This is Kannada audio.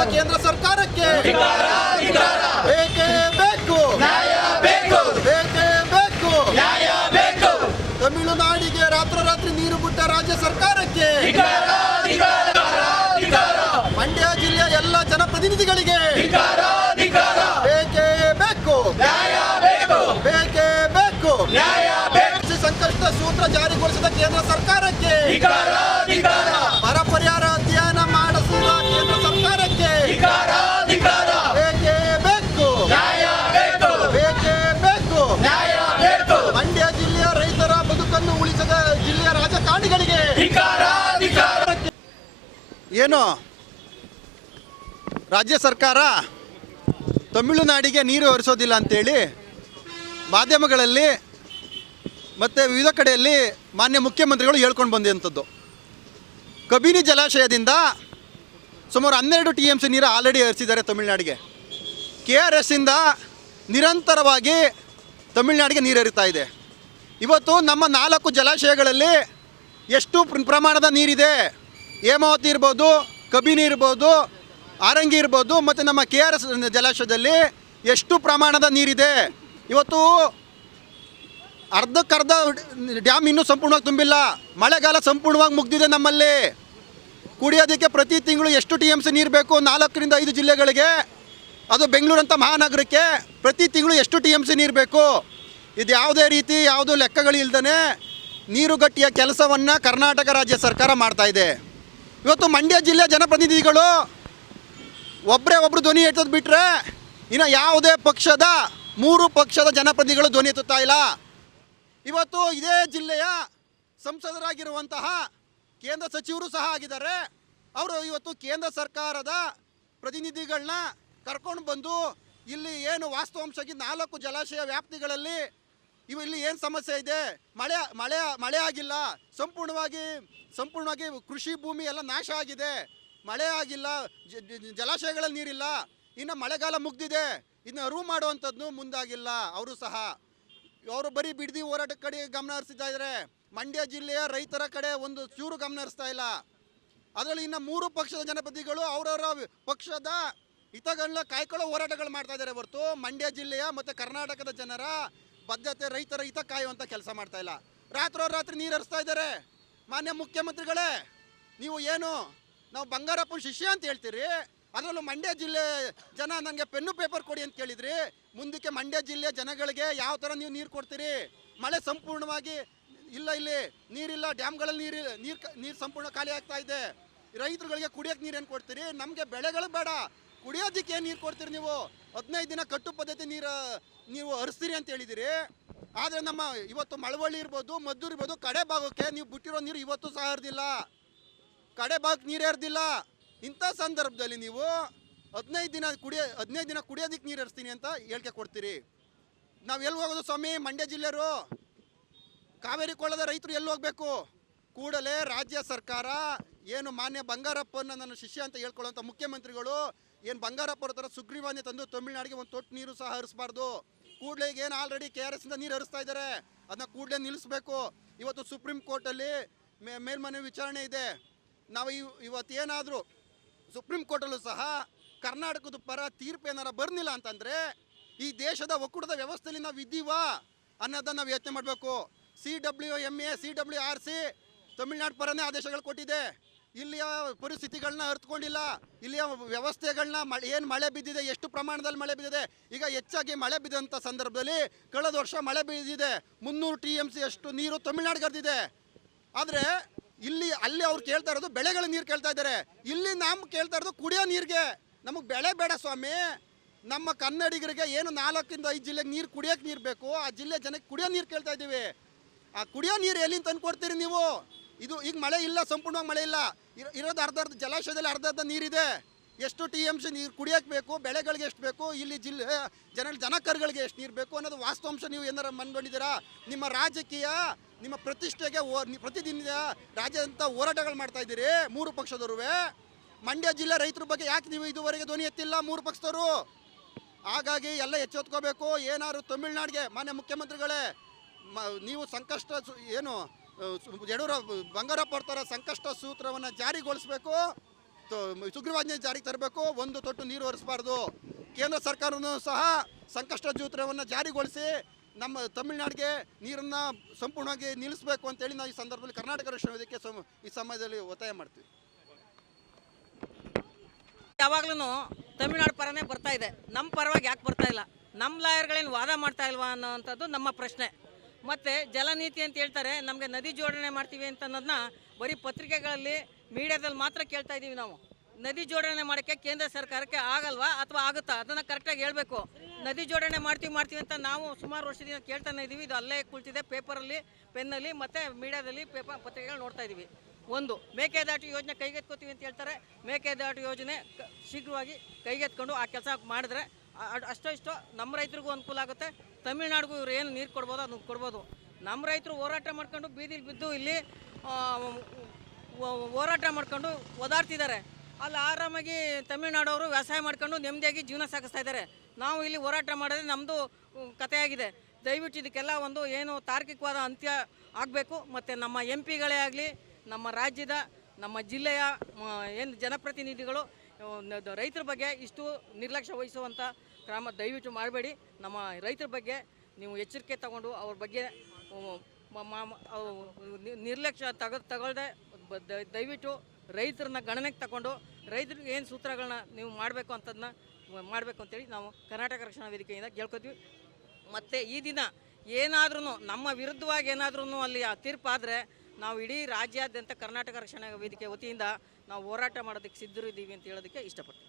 ಮಾಡಿದ ಕೇಂದ್ರ ಸರ್ಕಾರಕ್ಕೆ ಬೇಕೇ ಬೇಕು, ಬೇಕೇ ಬೇಕು. ತಮಿಳುನಾಡಿಗೆ ರಾತ್ರೋರಾತ್ರಿ ನೀರು ಬಿಟ್ಟ ರಾಜ್ಯ ಸರ್ಕಾರಕ್ಕೆ, ಮಂಡ್ಯ ಜಿಲ್ಲೆಯ ಎಲ್ಲ ಜನಪ್ರತಿನಿಧಿಗಳಿಗೆ ಬೇಕೇ ಬೇಕು, ಬೇಕೇ ಬೇಕು. ಸಂಕಷ್ಟ ಸೂತ್ರ ಜಾರಿಗೊಳಿಸಿದ ಕೇಂದ್ರ ಸರ್ಕಾರಕ್ಕೆ, ಬರ ಪರಿಹಾರ ಅಧ್ಯಯನ ಮಾಡಿಸಿದ ಕೇಂದ್ರ ಸರ್ಕಾರಕ್ಕೆ ಬೇಕೇ ಬೇಕು, ಬೇಕೇ ಬೇಕು. ಮಂಡ್ಯ ಜಿಲ್ಲೆಯ ರೈತರ ಬದುಕನ್ನು ಉಳಿಸಿದ ಜಿಲ್ಲೆಯ ರಾಜಕಾರಣಿಗಳಿಗೆ ಏನು ರಾಜ್ಯ ಸರ್ಕಾರ ತಮಿಳುನಾಡಿಗೆ ನೀರು ಹರಿಸೋದಿಲ್ಲ ಅಂತೇಳಿ ಮಾಧ್ಯಮಗಳಲ್ಲಿ ಮತ್ತು ವಿವಿಧ ಕಡೆಯಲ್ಲಿ ಮಾನ್ಯ ಮುಖ್ಯಮಂತ್ರಿಗಳು ಹೇಳ್ಕೊಂಡು ಬಂದಂಥದ್ದು. ಕಬಿನಿ ಜಲಾಶಯದಿಂದ ಸುಮಾರು 12 TMC ನೀರು ಆಲ್ರೆಡಿ ಹರಿಸಿದ್ದಾರೆ ತಮಿಳುನಾಡಿಗೆ. KRS ಇಂದ ನಿರಂತರವಾಗಿ ತಮಿಳುನಾಡಿಗೆ ನೀರು ಹರಿತಾ ಇದೆ. ಇವತ್ತು ನಮ್ಮ 4 ಜಲಾಶಯಗಳಲ್ಲಿ ಎಷ್ಟು ಪ್ರಮಾಣದ ನೀರಿದೆ, ಹೇಮಾವತಿ ಇರ್ಬೋದು, ಕಬಿನಿ ಇರ್ಬೋದು, ಆರಂಗಿ ಇರ್ಬೋದು, ಮತ್ತು ನಮ್ಮ KRS ಜಲಾಶಯದಲ್ಲಿ ಎಷ್ಟು ಪ್ರಮಾಣದ ನೀರಿದೆ. ಇವತ್ತು ಅರ್ಧಕ್ಕರ್ಧ ಡ್ಯಾಮ್ ಇನ್ನೂ ಸಂಪೂರ್ಣವಾಗಿ ತುಂಬಿಲ್ಲ. ಮಳೆಗಾಲ ಸಂಪೂರ್ಣವಾಗಿ ಮುಗ್ದಿದೆ. ನಮ್ಮಲ್ಲಿ ಕುಡಿಯೋದಕ್ಕೆ ಪ್ರತಿ ತಿಂಗಳು ಎಷ್ಟು TMC ನೀರು ಬೇಕು? 4 ರಿಂದ 5 ಜಿಲ್ಲೆಗಳಿಗೆ, ಅದು ಬೆಂಗಳೂರಂಥ ಮಹಾನಗರಕ್ಕೆ ಪ್ರತಿ ತಿಂಗಳು ಎಷ್ಟು TMC ನೀರು ಬೇಕು? ಇದು ಯಾವುದೇ ರೀತಿ ಯಾವುದೋ ಲೆಕ್ಕಗಳು ಇಲ್ದೇ ನೀರುಗಟ್ಟಿಯ ಕೆಲಸವನ್ನು ಕರ್ನಾಟಕ ರಾಜ್ಯ ಸರ್ಕಾರ ಮಾಡ್ತಾಯಿದೆ. ಇವತ್ತು ಮಂಡ್ಯ ಜಿಲ್ಲೆಯ ಜನಪ್ರತಿನಿಧಿಗಳು ಒಬ್ಬರು ಧ್ವನಿ ಎತ್ತೋದು ಬಿಟ್ಟರೆ ಇನ್ನು ಯಾವುದೇ ಪಕ್ಷದ 3 ಪಕ್ಷದ ಜನಪ್ರತಿನಿಧಿಗಳು ಧ್ವನಿ ಎತ್ತುತ್ತಾ ಇಲ್ಲ. ಇವತ್ತು ಇದೇ ಜಿಲ್ಲೆಯ ಸಂಸದರಾಗಿರುವಂತಹ ಕೇಂದ್ರ ಸಚಿವರು ಸಹ ಆಗಿದ್ದಾರೆ. ಅವರು ಇವತ್ತು ಕೇಂದ್ರ ಸರ್ಕಾರದ ಪ್ರತಿನಿಧಿಗಳನ್ನ ಕರ್ಕೊಂಡು ಬಂದು ಇಲ್ಲಿ ಏನು ವಾಸ್ತವಾಂಶಕ್ಕೆ 4 ಜಲಾಶಯ ವ್ಯಾಪ್ತಿಗಳಲ್ಲಿ ಇಲ್ಲಿ ಏನು ಸಮಸ್ಯೆ ಇದೆ, ಮಳೆ ಆಗಿಲ್ಲ, ಸಂಪೂರ್ಣವಾಗಿ ಕೃಷಿ ಭೂಮಿ ಎಲ್ಲ ನಾಶ ಆಗಿದೆ, ಮಳೆ ಆಗಿಲ್ಲ, ಜಲಾಶಯಗಳಲ್ಲಿ ನೀರಿಲ್ಲ, ಇನ್ನು ಮಳೆಗಾಲ ಮುಗ್ದಿದೆ, ಇನ್ನು ಅರಿವು ಮಾಡುವಂಥದ್ದು ಮುಂದಾಗಿಲ್ಲ. ಅವರು ಬರೀ ಬಿಡದಿ ಹೋರಾಟ ಕಡೆ ಗಮನ ಹರಿಸ್ತಾ ಇದ್ದಾರೆ. ಮಂಡ್ಯ ಜಿಲ್ಲೆಯ ರೈತರ ಕಡೆ ಒಂದು ಚೂರು ಗಮನ ಹರಿಸ್ತಾ ಇಲ್ಲ. ಅದರಲ್ಲಿ ಇನ್ನು 3 ಪಕ್ಷದ ಜನಪ್ರತಿನಿಧಿಗಳು ಅವರವರ ಪಕ್ಷದ ಹಿತಗಳನ್ನ ಕಾಯ್ಕೊಳ್ಳೋ ಹೋರಾಟಗಳು ಮಾಡ್ತಾ ಇದ್ದಾರೆ ಹೊರತು ಮಂಡ್ಯ ಜಿಲ್ಲೆಯ ಮತ್ತು ಕರ್ನಾಟಕದ ಜನರ ಬದ್ಧತೆ, ರೈತರ ಹಿತ ಕಾಯುವಂಥ ಕೆಲಸ ಮಾಡ್ತಾ ಇಲ್ಲ. ರಾತ್ರೋರಾತ್ರಿ ನೀರು ಹರಿಸ್ತಾ ಇದ್ದಾರೆ. ಮಾನ್ಯ ಮುಖ್ಯಮಂತ್ರಿಗಳೇ, ನೀವು ಏನು ನಾವು ಬಂಗಾರಪ್ಪನ ಶಿಷ್ಯ ಅಂತ ಹೇಳ್ತೀರಿ, ಅದರಲ್ಲೂ ಮಂಡ್ಯ ಜಿಲ್ಲೆ ಜನ ನನಗೆ ಪೆನ್ನು ಪೇಪರ್ ಕೊಡಿ ಅಂತ ಕೇಳಿದ್ರಿ. ಮುಂದಕ್ಕೆ ಮಂಡ್ಯ ಜಿಲ್ಲೆಯ ಜನಗಳಿಗೆ ಯಾವ ಥರ ನೀವು ನೀರು ಕೊಡ್ತೀರಿ? ಮಳೆ ಸಂಪೂರ್ಣವಾಗಿ ಇಲ್ಲ, ಇಲ್ಲಿ ನೀರಿಲ್ಲ, ಡ್ಯಾಮ್ಗಳಲ್ಲಿ ನೀರು ಸಂಪೂರ್ಣ ಖಾಲಿ ಆಗ್ತಾ ಇದೆ. ರೈತರುಗಳಿಗೆ ಕುಡಿಯೋಕ್ಕೆ ನೀರು ಏನು ಕೊಡ್ತೀರಿ? ನಮಗೆ ಬೆಳೆಗಳು ಬೇಡ, ಕುಡಿಯೋದಕ್ಕೆ ಏನು ನೀರು ಕೊಡ್ತೀರಿ? ನೀವು 15 ದಿನ ಕಟ್ಟು ಪದ್ಧತಿ ನೀವು ಹರಿಸ್ತೀರಿ ಅಂತ ಹೇಳಿದಿರಿ. ಆದರೆ ನಮ್ಮ ಇವತ್ತು ಮಳವಳ್ಳಿ ಇರ್ಬೋದು, ಮದ್ದೂರು ಇರ್ಬೋದು, ಕಡೆ ಭಾಗಕ್ಕೆ ನೀವು ಬಿಟ್ಟಿರೋ ನೀರು ಇವತ್ತು ಸಹ ಹರಿದಿಲ್ಲ. ಕಡೆ ಭಾಗಕ್ಕೆ ನೀರು ಹರಿದಿಲ್ಲ. ಇಂಥ ಸಂದರ್ಭದಲ್ಲಿ ನೀವು 15 ದಿನ ಕುಡಿಯೋದಕ್ಕೆ ನೀರು ಹರಿಸ್ತೀನಿ ಅಂತ ಹೇಳಿಕೆ ಕೊಡ್ತೀರಿ. ನಾವು ಎಲ್ಲಿ ಹೋಗೋದು ಸ್ವಾಮಿ? ಮಂಡ್ಯ ಜಿಲ್ಲೆಯವರು, ಕಾವೇರಿ ಕೊಳ್ಳದ ರೈತರು ಎಲ್ಲಿ ಹೋಗಬೇಕು? ಕೂಡಲೇ ರಾಜ್ಯ ಸರ್ಕಾರ ಏನು ಮಾನ್ಯ ಬಂಗಾರಪ್ಪನ ನನ್ನ ಶಿಷ್ಯ ಅಂತ ಹೇಳ್ಕೊಳ್ಳೋಂಥ ಮುಖ್ಯಮಂತ್ರಿಗಳು ಏನು ಬಂಗಾರಪ್ಪರ ಥರ ಸುಗ್ರೀವಾಜ್ಞೆ ತಂದು ತಮಿಳುನಾಡಿಗೆ ಒಂದು ತೊಟ್ಟು ನೀರು ಸಹ ಹರಿಸಬಾರ್ದು. ಕೂಡಲೇ ಏನು ಆಲ್ರೆಡಿ KRS ಇಂದ ನೀರು ಹರಿಸ್ತಾ ಇದ್ದಾರೆ, ಅದನ್ನ ಕೂಡಲೇ ನಿಲ್ಲಿಸಬೇಕು. ಇವತ್ತು ಸುಪ್ರೀಂ ಕೋರ್ಟಲ್ಲಿ ಮೇಲ್ಮನವಿ ವಿಚಾರಣೆ ಇದೆ. ನಾವು ಇವತ್ತೇನಾದರೂ ಸುಪ್ರೀಂ ಕೋರ್ಟಲ್ಲೂ ಸಹ ಕರ್ನಾಟಕದ ಪರ ತೀರ್ಪು ಏನಾರ ಬರ್ನಿಲ್ಲ ಅಂತಂದರೆ ಈ ದೇಶದ ಒಕ್ಕೂಟದ ವ್ಯವಸ್ಥೆಯಲ್ಲಿ ನಾವು ಇದ್ದೀವಾ ಅನ್ನೋದನ್ನು ನಾವು ಯೋಚನೆ ಮಾಡಬೇಕು. CWMA, CWRC ತಮಿಳ್ನಾಡು ಪರನೇ ಆದೇಶಗಳು ಕೊಟ್ಟಿದೆ. ಇಲ್ಲಿಯ ಪರಿಸ್ಥಿತಿಗಳನ್ನ ಅರ್ಥಕೊಂಡಿಲ್ಲ, ಇಲ್ಲಿಯ ವ್ಯವಸ್ಥೆಗಳನ್ನ ಏನು ಮಳೆ ಬಿದ್ದಿದೆ, ಎಷ್ಟು ಪ್ರಮಾಣದಲ್ಲಿ ಮಳೆ ಬಿದ್ದಿದೆ. ಈಗ ಹೆಚ್ಚಾಗಿ ಮಳೆ ಬಿದ್ದಂಥ ಸಂದರ್ಭದಲ್ಲಿ ಕಳೆದ ವರ್ಷ ಮಳೆ ಬಿದ್ದಿದೆ, 300 TMC ಅಷ್ಟು ನೀರು ತಮಿಳ್ನಾಡಿಗೆ ಹರಿದಿದೆ. ಆದರೆ ಅಲ್ಲಿ ಅವ್ರು ಕೇಳ್ತಾ ಇರೋದು ಬೆಳೆಗಳ ನೀರು ಕೇಳ್ತಾ ಇದ್ದಾರೆ. ಇಲ್ಲಿ ನಾವು ಕೇಳ್ತಾ ಇರೋದು ಕುಡಿಯೋ ನೀರಿಗೆ. ನಮಗೆ ಬೆಳೆ ಬೇಡ ಸ್ವಾಮಿ. ನಮ್ಮ ಕನ್ನಡಿಗರಿಗೆ ಏನು 4 ರಿಂದ 5 ಜಿಲ್ಲೆಗೆ ನೀರು ಕುಡಿಯೋಕೆ ನೀರು ಬೇಕು, ಆ ಜಿಲ್ಲೆ ಜನಕ್ಕೆ ಕುಡಿಯೋ ನೀರು ಕೇಳ್ತಾ ಇದ್ದೀವಿ. ಆ ಕುಡಿಯೋ ನೀರು ಎಲ್ಲಿಂದ ತಂದು ಕೊಡ್ತೀರಿ ನೀವು? ಈಗ ಮಳೆ ಇಲ್ಲ, ಸಂಪೂರ್ಣವಾಗಿ ಮಳೆ ಇಲ್ಲ. ಇರೋದು ಅರ್ಧ ಜಲಾಶಯದಲ್ಲಿ ಅರ್ಧ ನೀರಿದೆ. ಎಷ್ಟು TMC ನೀರು ಕುಡಿಯೋಕೆ ಬೇಕು, ಬೆಳೆಗಳಿಗೆ ಎಷ್ಟು ಬೇಕು, ಇಲ್ಲಿ ಜಿಲ್ಲೆ ಜನಕರುಗಳಿಗೆ ಎಷ್ಟು ನೀರು ಬೇಕು ಅನ್ನೋದು ವಾಸ್ತವಾಂಶ ನೀವು ಏನಾರ ಮನ್ಕೊಂಡಿದ್ದೀರಾ? ನಿಮ್ಮ ರಾಜಕೀಯ, ನಿಮ್ಮ ಪ್ರತಿಷ್ಠೆಗೆ ಪ್ರತಿದಿನ ರಾಜ್ಯದಂಥ ಹೋರಾಟಗಳು ಮಾಡ್ತಾ ಇದ್ದೀರಿ 3 ಪಕ್ಷದವರು. ಮಂಡ್ಯ ಜಿಲ್ಲೆ ರೈತರ ಬಗ್ಗೆ ಯಾಕೆ ನೀವು ಇದುವರೆಗೆ ಧ್ವನಿ ಎತ್ತಿಲ್ಲ 3 ಪಕ್ಷದವರು? ಹಾಗಾಗಿ ಎಲ್ಲ ಎಚ್ಚೆತ್ಕೋಬೇಕು. ಏನಾದ್ರು ತಮಿಳ್ನಾಡಿಗೆ ಮಾನ್ಯ ಮುಖ್ಯಮಂತ್ರಿಗಳೇ, ನೀವು ಸಂಕಷ್ಟ ಏನು ಯಡಿಯೂರಪ್ಪ ಬಂಗಾರಪ್ಪ ಥರ ಸಂಕಷ್ಟ ಸೂತ್ರವನ್ನು ಜಾರಿಗೊಳಿಸಬೇಕು. ಸುಗ್ರೀವಾಜ್ಞೆ ಜಾರಿಗೆ ತರಬೇಕು. ಒಂದು ತೊಟ್ಟು ನೀರು ಹರಿಸಬಾರ್ದು. ಕೇಂದ್ರ ಸರ್ಕಾರನೂ ಸಹ ಸಂಕಷ್ಟ ಸೂತ್ರವನ್ನು ಜಾರಿಗೊಳಿಸಿ ನಮ್ಮ ತಮಿಳುನಾಡಿಗೆ ನೀರನ್ನು ಸಂಪೂರ್ಣವಾಗಿ ನಿಲ್ಲಿಸಬೇಕು ಅಂತೇಳಿ ನಾವು ಈ ಸಂದರ್ಭದಲ್ಲಿ ಕರ್ನಾಟಕ ರಕ್ಷಣಾ ವೇದಿಕೆ ಈ ಸಮಯದಲ್ಲಿ ಒತ್ತಾಯ ಮಾಡ್ತೀವಿ. ಯಾವಾಗ್ಲೂ ತಮಿಳುನಾಡು ಪರನೇ ಬರ್ತಾ ಇದೆ, ನಮ್ಮ ಪರವಾಗಿ ಯಾಕೆ ಬರ್ತಾ ಇಲ್ಲ? ನಮ್ಮ ಲಾಯರ್ಗಳೇನು ವಾದ ಮಾಡ್ತಾ ಇಲ್ವಾ ಅನ್ನೋವಂಥದ್ದು ನಮ್ಮ ಪ್ರಶ್ನೆ. ಮತ್ತು ಜಲನೀತಿ ಅಂತ ಹೇಳ್ತಾರೆ, ನಮಗೆ ನದಿ ಜೋಡಣೆ ಮಾಡ್ತೀವಿ ಅಂತ ಅನ್ನೋದನ್ನ ಬರೀ ಪತ್ರಿಕೆಗಳಲ್ಲಿ ಮೀಡಿಯಾದಲ್ಲಿ ಮಾತ್ರ ಕೇಳ್ತಾ ಇದ್ದೀವಿ ನಾವು. ನದಿ ಜೋಡಣೆ ಮಾಡೋಕ್ಕೆ ಕೇಂದ್ರ ಸರ್ಕಾರಕ್ಕೆ ಆಗಲ್ವಾ ಅಥವಾ ಆಗುತ್ತಾ? ಅದನ್ನು ಕರೆಕ್ಟಾಗಿ ಹೇಳಬೇಕು. ನದಿ ಜೋಡಣೆ ಮಾಡ್ತೀವಿ ಅಂತ ನಾವು ಸುಮಾರು ವರ್ಷದಿಂದ ಕೇಳ್ತಾನೆ ಇದ್ದೀವಿ. ಇದು ಅಲ್ಲೇ ಕುಳಿತಿದೆ, ಪೇಪರಲ್ಲಿ, ಪೆನ್ನಲ್ಲಿ ಮತ್ತು ಮೀಡಿಯಾದಲ್ಲಿ ಪತ್ರಿಕೆಗಳು ನೋಡ್ತಾ ಇದ್ದೀವಿ. ಒಂದು ಮೇಕೆದಾಟು ಯೋಜನೆ ಕೈಗೆತ್ಕೋತೀವಿ ಅಂತ ಹೇಳ್ತಾರೆ. ಮೇಕೆದಾಟು ಯೋಜನೆ ಶೀಘ್ರವಾಗಿ ಕೈಗೆತ್ಕೊಂಡು ಆ ಕೆಲಸ ಮಾಡಿದ್ರೆ ಅಷ್ಟೋ ಇಷ್ಟೋ ನಮ್ಮ ರೈತರಿಗೂ ಅನುಕೂಲ ಆಗುತ್ತೆ. ತಮಿಳ್ನಾಡಿಗೂ ಇವ್ರು ಏನು ನೀರು ಕೊಡ್ಬೋದು ಅದನ್ನು ಕೊಡ್ಬೋದು. ನಮ್ಮ ರೈತರು ಹೋರಾಟ ಮಾಡ್ಕೊಂಡು ಬೀದಿಲಿ ಬಿದ್ದು ಇಲ್ಲಿ ಹೋರಾಟ ಮಾಡ್ಕೊಂಡು ಓದಾಡ್ತಿದ್ದಾರೆ. ಅಲ್ಲಿ ಆರಾಮಾಗಿ ತಮಿಳ್ನಾಡವರು ವ್ಯವಸಾಯ ಮಾಡ್ಕೊಂಡು ನೆಮ್ಮದಿಯಾಗಿ ಜೀವನ ಸಾಗಿಸ್ತಾ ಇದ್ದಾರೆ. ನಾವು ಇಲ್ಲಿ ಹೋರಾಟ ಮಾಡಿದ್ರೆ ನಮ್ಮದು ಕಥೆಯಾಗಿದೆ. ದಯವಿಟ್ಟು ಇದಕ್ಕೆಲ್ಲ ಒಂದು ಏನು ತಾರ್ಕಿಕವಾದ ಅಂತ್ಯ ಆಗಬೇಕು. ಮತ್ತು ನಮ್ಮ ಎಂ ಪಿಗಳೇ ಆಗಲಿ, ನಮ್ಮ ರಾಜ್ಯದ, ನಮ್ಮ ಜಿಲ್ಲೆಯ ಏನು ಜನಪ್ರತಿನಿಧಿಗಳು ರೈತರ ಬಗ್ಗೆ ಇಷ್ಟು ನಿರ್ಲಕ್ಷ್ಯ ವಹಿಸುವಂಥ ಕ್ರಮ ದಯವಿಟ್ಟು ಮಾಡಬೇಡಿ. ನಮ್ಮ ರೈತರ ಬಗ್ಗೆ ನೀವು ಎಚ್ಚರಿಕೆ ತಗೊಂಡು ಅವ್ರ ಬಗ್ಗೆ ನಿರ್ಲಕ್ಷ್ಯ ತಗೊಳ್ಳದೆ ದಯವಿಟ್ಟು ರೈತರನ್ನ ಗಣನೆಗೆ ತಗೊಂಡು ರೈತರಿಗೆ ಏನು ಸೂತ್ರಗಳನ್ನ ನೀವು ಮಾಡಬೇಕು ಅಂತದನ್ನ ಮಾಡಬೇಕು ಅಂತೇಳಿ ನಾವು ಕರ್ನಾಟಕ ರಕ್ಷಣಾ ವೇದಿಕೆಯಿಂದ ಕೇಳ್ಕೊತೀವಿ. ಮತ್ತು ಈ ದಿನ ಏನಾದ್ರೂ ನಮ್ಮ ವಿರುದ್ಧವಾಗಿ ಏನಾದ್ರೂ ಅಲ್ಲಿ ತೀರ್ಪಾದರೆ ನಾವು ಇಡೀ ರಾಜ್ಯಾದ್ಯಂತ ಕರ್ನಾಟಕ ರಕ್ಷಣಾ ವೇದಿಕೆ ವತಿಯಿಂದ ನಾವು ಹೋರಾಟ ಮಾಡೋದಕ್ಕೆ ಸಿದ್ಧರಿದ್ದೀವಿ ಅಂತ ಹೇಳೋದಕ್ಕೆ ಇಷ್ಟಪಡ್ತೀವಿ.